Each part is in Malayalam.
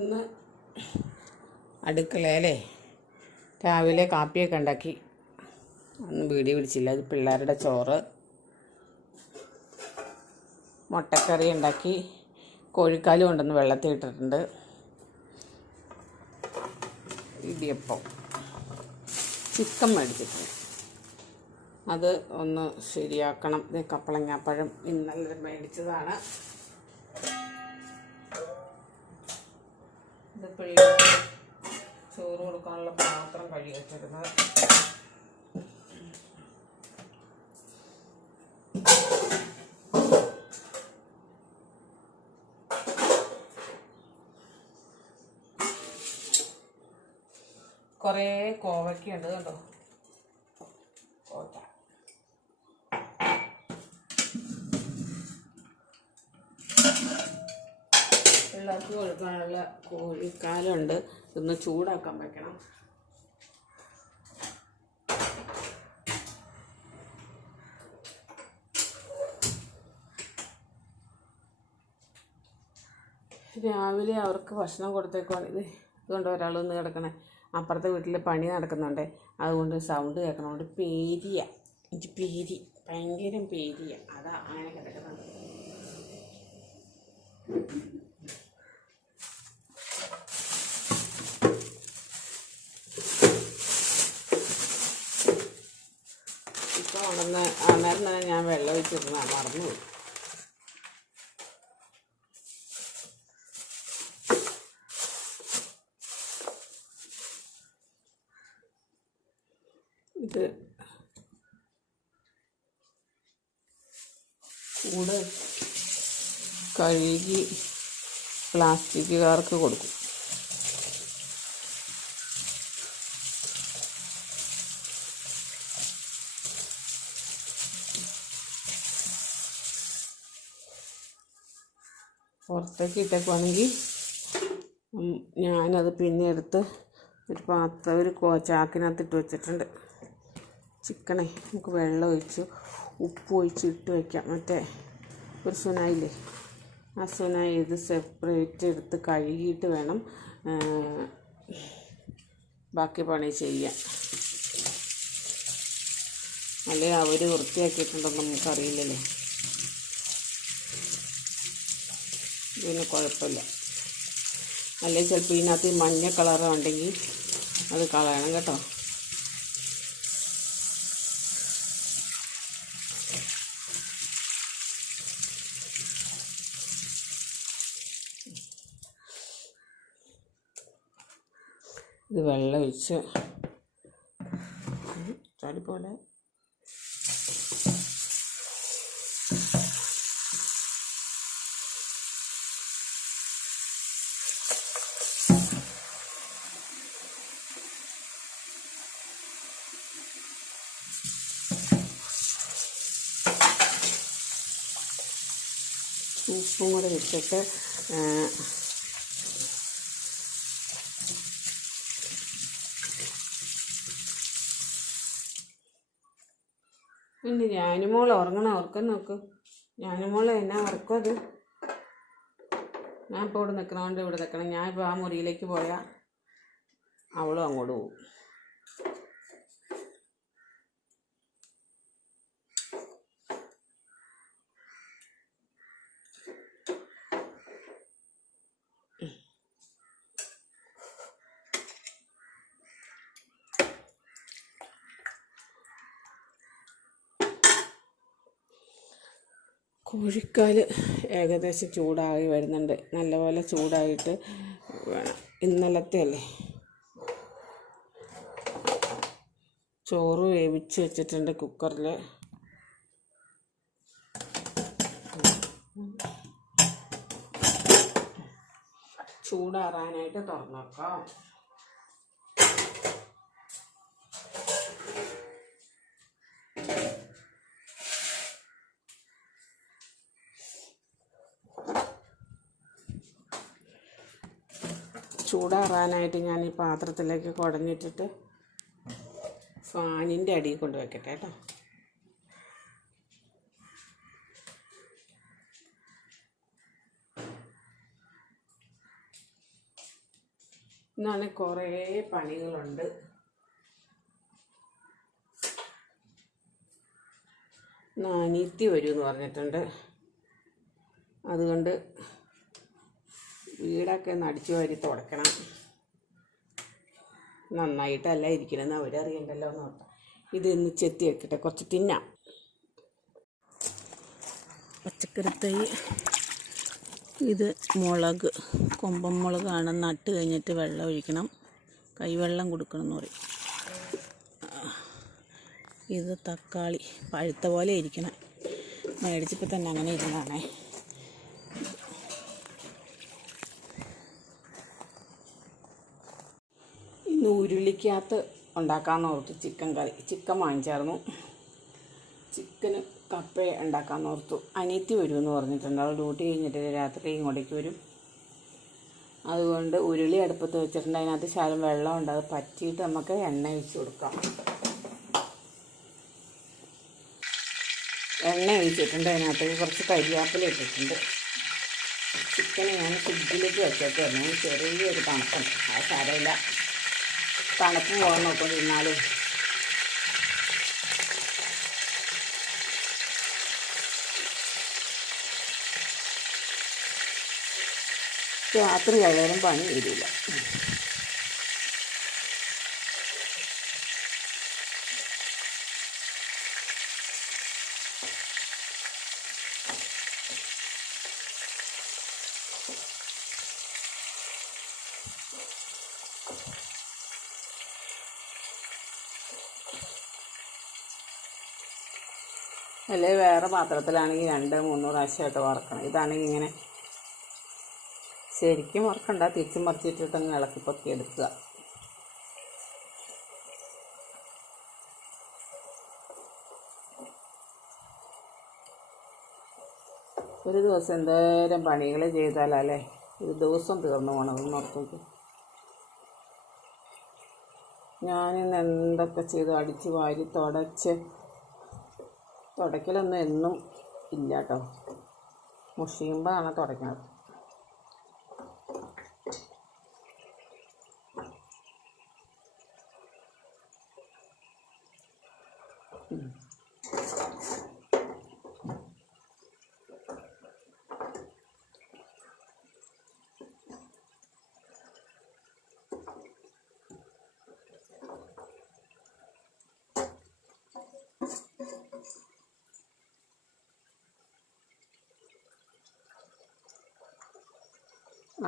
ഇന്ന് അല്ലേ? രാവിലെ കാപ്പിയൊക്കെ ഉണ്ടാക്കി. അന്ന് വീടി പിടിച്ചില്ല. അത് പിള്ളേരുടെ ചോറ്. മുട്ടക്കറി ഉണ്ടാക്കി. കോഴിക്കാലും കൊണ്ടുവന്ന് വെള്ളത്തിൽ ഇട്ടിട്ടുണ്ട്. ഇടിയപ്പം. ചിക്കൻ മേടിച്ചിട്ടുണ്ട്. അത് ഒന്ന് ശരിയാക്കണം. കപ്പളങ്ങാപ്പഴം ഇന്നലെ മേടിച്ചതാണ്. ഇത് പിള്ളേർക്ക് ചോറ് കൊടുക്കാനുള്ള പാത്രം കഴുകി വെച്ചിരുന്നത് കുറേ കോവയ്ക്കുണ്ട് കണ്ടോ കോവയ്ക്ക. പിള്ളേർക്ക് കൊടുക്കാനുള്ള കോഴിക്കാലുണ്ട് ഇതൊന്ന് ചൂടാക്കാൻ വെക്കണം. രാവിലെ അവർക്ക് ഭക്ഷണം കൊടുത്തേക്കുവാണ്. ഇത് ഇതുകൊണ്ട് ഒരാളൊന്ന് കിടക്കണേ. അപ്പുറത്തെ വീട്ടിൽ പണി നടക്കുന്നുണ്ട്. അതുകൊണ്ട് സൗണ്ട് കേൾക്കണോണ്ട് പേരിയ. എനിക്ക് പേരി. ഭയങ്കരം പേരിയ. അതാ അങ്ങനെ കിടക്കുന്നത് ഉണർന്ന് അന്നേരം തന്നെ ഞാൻ വെള്ളം ഒഴിച്ചിരുന്ന. മറന്നുപോയി. ഇത് കൂടെ കഴുകി പ്ലാസ്റ്റിക്കുകാർക്ക് കൊടുക്കും. പുറത്തേക്ക് ഇട്ടേക്കുവാണെങ്കിൽ ഞാനത് പിന്നെ എടുത്ത് ഒരു പാത്ര ഒരു ചാക്കിനകത്ത് ഇട്ട് വെച്ചിട്ടുണ്ട്. ചിക്കണേ നമുക്ക് വെള്ളം ഒഴിച്ച് ഉപ്പ് ഒഴിച്ച് ഇട്ട് വയ്ക്കാം മറ്റേ ഒരു സുനായില്ലേ? ആ സുനായി ഇത് സെപ്പറേറ്റ് എടുത്ത് കഴുകിയിട്ട് വേണം ബാക്കി പണി ചെയ്യാൻ. അല്ലെങ്കിൽ അവർ വൃത്തിയാക്കിയിട്ടുണ്ടെന്ന് നമുക്കറിയില്ലല്ലോ? പിന്നെ കുഴപ്പമില്ല. അല്ലെങ്കിൽ ചിലപ്പോൾ ഇതിനകത്ത് മഞ്ഞ കളറുണ്ടെങ്കിൽ അത് കളയണം കേട്ടോ. ഇത് വെള്ളം ഒഴിച്ച്. പോലെ ഉപ്പും കൂടെ വെച്ചിട്ട് പിന്നെ ഞാനുമോൾ ഉറങ്ങണം ഉറക്കം നോക്ക്. ഞാനുമോൾ എന്നാ ഉറക്കും അത്? ഞാൻ ഇപ്പോൾ ഇവിടെ നിൽക്കണോണ്ട് ഇവിടെ നിൽക്കണം ഞാനിപ്പോൾ ആ മുറിയിലേക്ക് പോയാൽ അവളും അങ്ങോട്ട് പോകും കോഴിക്കാൽ ഏകദേശം ചൂടായി വരുന്നുണ്ട്. നല്ലപോലെ ചൂടായിട്ട് വേണം. ഇന്നലത്തെ അല്ലേ ചോറ് വേവിച്ച് വെച്ചിട്ടുണ്ട് കുക്കറിൽ ചൂടാറാനായിട്ട് തുറന്നേക്കാം. ചൂടാറാനായിട്ട് ഞാൻ ഈ പാത്രത്തിലേക്ക് കുടഞ്ഞിട്ടിട്ട് ഫാനിന്റെ അടിയിൽ കൊണ്ട് വെക്കട്ടെ കേട്ടോ. ഇന്നാണ് കുറേ പണികളുണ്ട്. നാനീത്തി വരും എന്ന് പറഞ്ഞിട്ടുണ്ട്. അതുകൊണ്ട് വീടൊക്കെ ഒന്ന് അടിച്ചു വാരി തുടക്കണം. നന്നായിട്ടല്ല ഇരിക്കണമെന്ന് അവരറിയണ്ടല്ലോ എന്ന് ഓർത്താ. ഇതൊന്ന് ചെത്തി വെക്കട്ടെ കുറച്ച് തിന്നാം. പച്ചക്കറി തൈ ഇത് മുളക് കൊമ്പൻ മുളകാണ്. നട്ട് കഴിഞ്ഞിട്ട് വെള്ളം ഒഴിക്കണം. കൈവെള്ളം കൊടുക്കണം എന്ന് പറയും. ഇത് തക്കാളി പഴുത്ത പോലെ ഇരിക്കണം. മേടിച്ചപ്പോൾ തന്നെ അങ്ങനെ ഇരുന്നാണേ. ഉരുളിക്കകത്ത് ഉണ്ടാക്കാമെന്ന് ഓർത്തു ചിക്കൻ കറി ചിക്കൻ വാങ്ങിച്ചായിരുന്നു ചിക്കന് കപ്പ ഉണ്ടാക്കാമെന്ന് ഓർത്തു. അനിയത്തി വരുമെന്ന് പറഞ്ഞിട്ടുണ്ട്. അവൾ ഡ്യൂട്ടി കഴിഞ്ഞിട്ട് രാത്രി ഇങ്ങോട്ടേക്ക് വരും. അതുകൊണ്ട് ഉരുളി അടുപ്പത്ത് വെച്ചിട്ടുണ്ട്. അതിനകത്ത് ശാലം വെള്ളമുണ്ട്. അത് പറ്റിയിട്ട് നമുക്ക് എണ്ണ ഒഴിച്ച് കൊടുക്കാം. എണ്ണ ഒഴിച്ചിട്ടുണ്ട്. അതിനകത്തേക്ക് കുറച്ച് കരിയാപ്പില ഇട്ടിട്ടുണ്ട്. ചിക്കൻ ഞാൻ ഫ്രിഡ്ജിലേക്ക് വെച്ചേക്കായിരുന്നു ചെറിയൊരു തണുപ്പം ആ സാരമില്ല. തണുപ്പ് പോകാൻ നോക്കൊണ്ടിരുന്നാലും രാത്രി ആയാലും പണി വരില്ല. അല്ലെങ്കിൽ വേറെ പാത്രത്തിലാണെങ്കിൽ രണ്ട് മൂന്ന് പ്രാവശ്യമായിട്ട് വറക്കണം. ഇതാണെങ്കിൽ ഇങ്ങനെ ശരിക്കും വറക്കണ്ട. തിരിച്ചും മറിച്ചിട്ടിട്ട് അങ്ങ് ഇളക്കി പൊക്കി എടുക്കുക. ഒരു ദിവസം എന്തോരം പണികൾ ചെയ്താലല്ലേ ഒരു ദിവസം തീർന്നു പോകണം ഓർത്തോക്ക് ഞാനിന്ന് എന്തൊക്കെ ചെയ്തു? അടിച്ച് വാരി തുടച്ച് തുടയ്ക്കലൊന്നും എന്നും ഇല്ല കേട്ടോ മുഷിയുമ്പോഴാണ് തുടയ്ക്കുന്നത്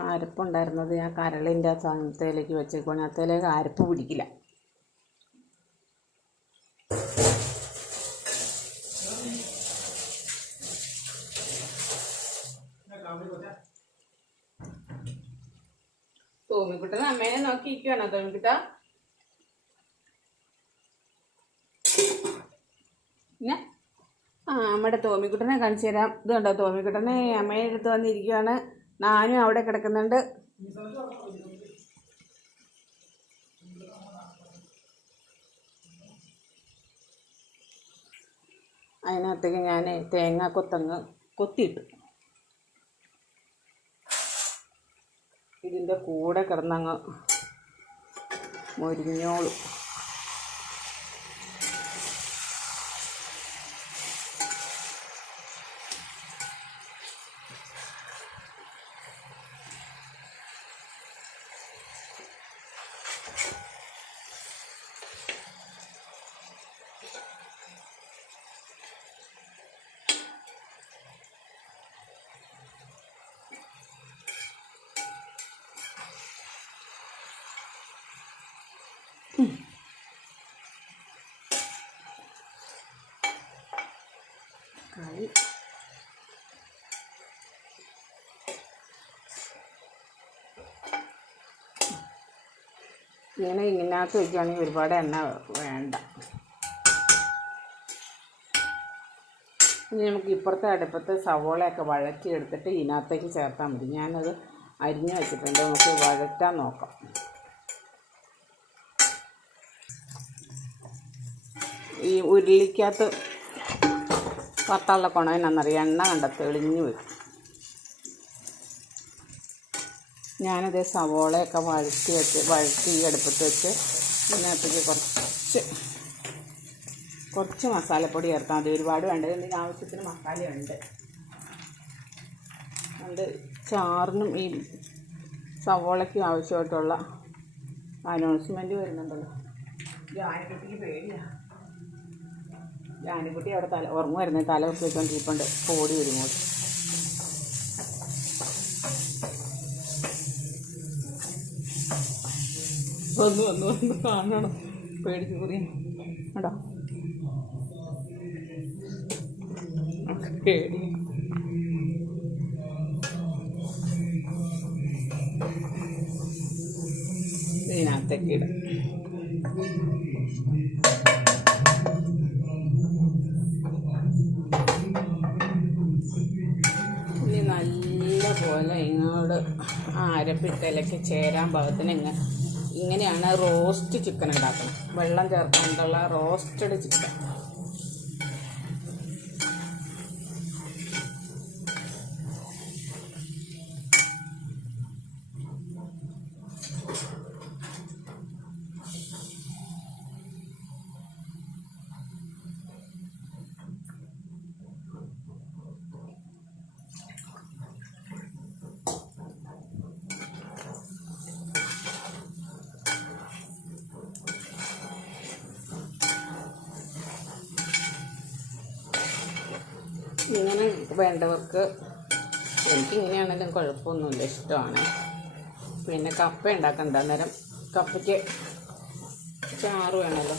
അരപ്പുണ്ടായിരുന്നത് ഞാൻ കരളിന്റെ ആ സാധനത്തിലേക്ക് വെച്ചേക്കുവാണ്. അതിലേക്ക് അരപ്പ് പിടിക്കില്ല. തോമിക്കുട്ടൻ അമ്മേനെ നോക്കി ഇരിക്കുവാണോ തോമിക്കുട്ട പിന്നെ? ആ അമ്മയുടെ തോമിക്കുട്ടനെ കാണിച്ചു തരാം. ഇത് കണ്ടോ തോമിക്കുട്ടനെ അമ്മയുടെ അടുത്ത് വന്നിരിക്കുവാണ്. നാനും അവിടെ കിടക്കുന്നുണ്ട്. അതിനകത്തേക്ക് ഞാൻ തേങ്ങ കൊത്തങ്ങ് കൊത്തിയിട്ടു ഇതിന്റെ കൂടെ കിടന്നങ്ങ് മൊരിഞ്ഞോളും. ഇങ്ങനെ ഇതിനകത്ത് വയ്ക്കുകയാണെങ്കിൽ ഒരുപാട് എണ്ണ വേണ്ട. ഇനി നമുക്ക് ഇപ്പുറത്തെ അടുപ്പത്ത് സവോളയൊക്കെ വഴറ്റിയെടുത്തിട്ട് ഇതിനകത്തേക്ക് ചേർത്താൽ മതി. ഞാനത് അരിഞ്ഞ് വെച്ചിട്ടുണ്ട്. നമുക്ക് വഴറ്റാൻ നോക്കാം. ഈ ഉരുളിക്കകത്ത് വറുത്താനുള്ള കുണം എന്നറിയ എണ്ണ കണ്ട? തെളിഞ്ഞു വരും ഞാനത് സവോളയൊക്കെ വഴറ്റി വെച്ച് വഴറ്റി അടുപ്പത്ത് വെച്ച് ഇതിനകത്തേക്ക് കുറച്ച് കുറച്ച് മസാലപ്പൊടി ചേർക്കാം അത് ഒരുപാട് വേണ്ട. എന്തെങ്കിലും ആവശ്യത്തിന് മസാലയുണ്ട്. അത് ചാറിനും ഈ സവോളയ്ക്കും ആവശ്യമായിട്ടുള്ള അനൗൺസ്മെന്റ് വരുന്നുണ്ടല്ലോ. ജാനിക്കുട്ടിക്ക് പേടിയാണ് ജാനിക്കുട്ടി അവിടെ തല ഉറങ്ങു വരുന്നത് തല വെച്ച് വെച്ചോണ്ടിരിപ്പുണ്ട് ഓടി വരുമ്പോൾ വന്നു വന്നു വന്നു. കാണണം. പേടിച്ച് കുറി കേട്ടോ പേടി. ഇതിനകത്തേക്ക് അരപ്പിട്ടയിലേക്ക് ചേരാൻ പാകത്തിന് ഇങ്ങനെ ഇങ്ങനെയാണ് റോസ്റ്റ് ചിക്കൻ ഉണ്ടാക്കുന്നത്. വെള്ളം ചേർക്കാണ്ടുള്ള റോസ്റ്റഡ് ചിക്കൻ ഇങ്ങനെ വേണ്ടവർക്ക് എനിക്ക് ഇങ്ങനെയാണെങ്കിലും കുഴപ്പമൊന്നുമില്ല ഇഷ്ടമാണ്. പിന്നെ കപ്പ ഉണ്ടാക്കണ്ട അന്നേരം കപ്പയ്ക്ക് ചാറ് വേണമല്ലോ.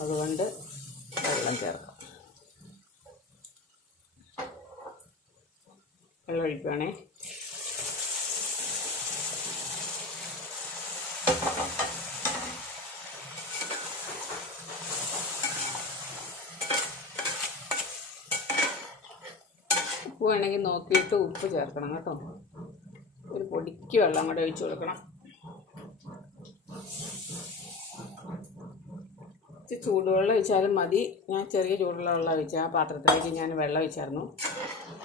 അതുകൊണ്ട് വെള്ളം ചേർക്കാം. വെള്ളം ഒഴിക്കുവാണേ. വേണമെങ്കിൽ നോക്കിയിട്ട് ഉപ്പ് ചേർക്കണം കേട്ടോ. ഒരു പൊടിക്ക് വെള്ളം കൂടെ ഒഴിച്ചു കൊടുക്കണം. ഇച്ചിരി ചൂടുവെള്ളം ഒഴിച്ചാലും മതി. ഞാൻ ചെറിയ ചൂടുള്ള വെള്ളം ഒഴിച്ച. ആ പാത്രത്തിലേക്ക് ഞാൻ വെള്ളം ഒഴിച്ചായിരുന്നു.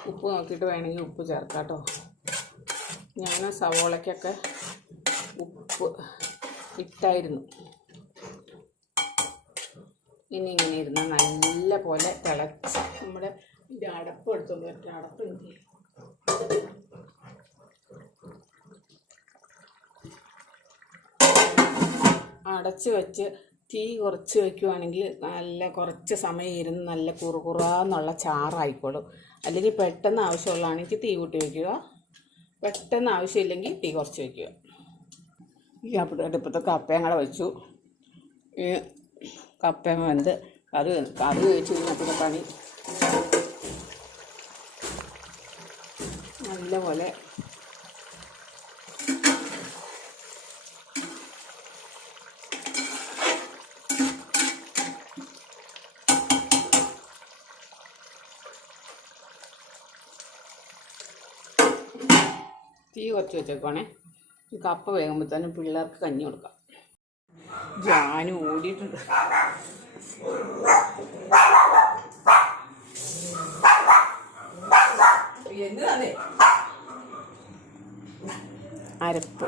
ഉപ്പ് നോക്കിയിട്ട് വേണമെങ്കിൽ ഉപ്പ് ചേർക്കാം കേട്ടോ. ഞാൻ സവോളയ്ക്കൊക്കെ ഉപ്പ് ഇട്ടായിരുന്നു. ഇനി ഇങ്ങനെ ഇരുന്ന് നല്ല പോലെ തിളച്ച് നമ്മുടെ ഇതിന്റെ അടപ്പ് എടുത്തോണ്ട് വരട്ടെ അടപ്പ് എന്ത് ചെയ്യും? അടച്ച് വെച്ച് തീ കുറച്ച് വെക്കുവാണെങ്കിൽ നല്ല കുറച്ച് സമയം ഇരുന്ന് നല്ല കുറുകുറാന്നുള്ള ചാറായിക്കോളും. അല്ലെങ്കിൽ പെട്ടെന്ന് ആവശ്യമുള്ളതാണെങ്കിൽ തീ കൂട്ടി വയ്ക്കുക പെട്ടെന്ന് ആവശ്യമില്ലെങ്കിൽ തീ കുറച്ച് വയ്ക്കുക ഈ അപ്പം അടുപ്പത്ത് കപ്പയും കൂടെ വെച്ചു. ഈ കപ്പയും വെന്ത് കറി കറി വെച്ച് കഴിഞ്ഞപ്പോഴത്തെ പിന്നെ പണി നല്ലപോലെ തീ കുറച്ച് വെച്ചേക്കുവാണേ. ഈ കപ്പ തന്നെ പിള്ളേർക്ക് കഞ്ഞി കൊടുക്കാം. ജാനും ഓടിയിട്ടുണ്ട്. എന്നതേ അരപ്പ്.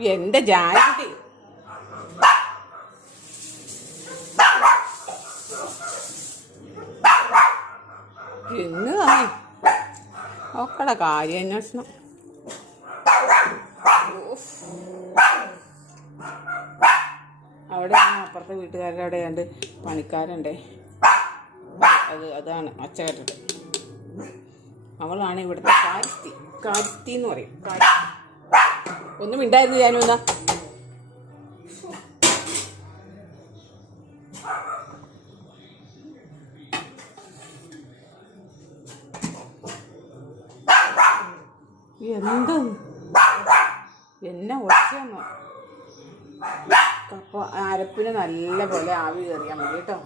എന്റെ ജാതി. എന്നതാണ് ഒക്കടെ കാര്യന്വേഷണം. അവിടെ അപ്പുറത്തെ വീട്ടുകാരുടെ അവിടെ ഉണ്ട് പണിക്കാരുണ്ടേ. അത് അതാണ് ഒച്ച അവളാണ് ഇവിടുത്തെ കാരിസ്തി കാരിസ്തി എന്ന് പറയും. ഒന്നും ഇണ്ടായിരുന്നു ഞാനും എന്നാ? എന്ത്? എന്നെ ഒച്ചയെന്നോ കപ്പ അരപ്പിന് നല്ല പോലെ ആവി കയറിയാൽ മതി കേട്ടോ.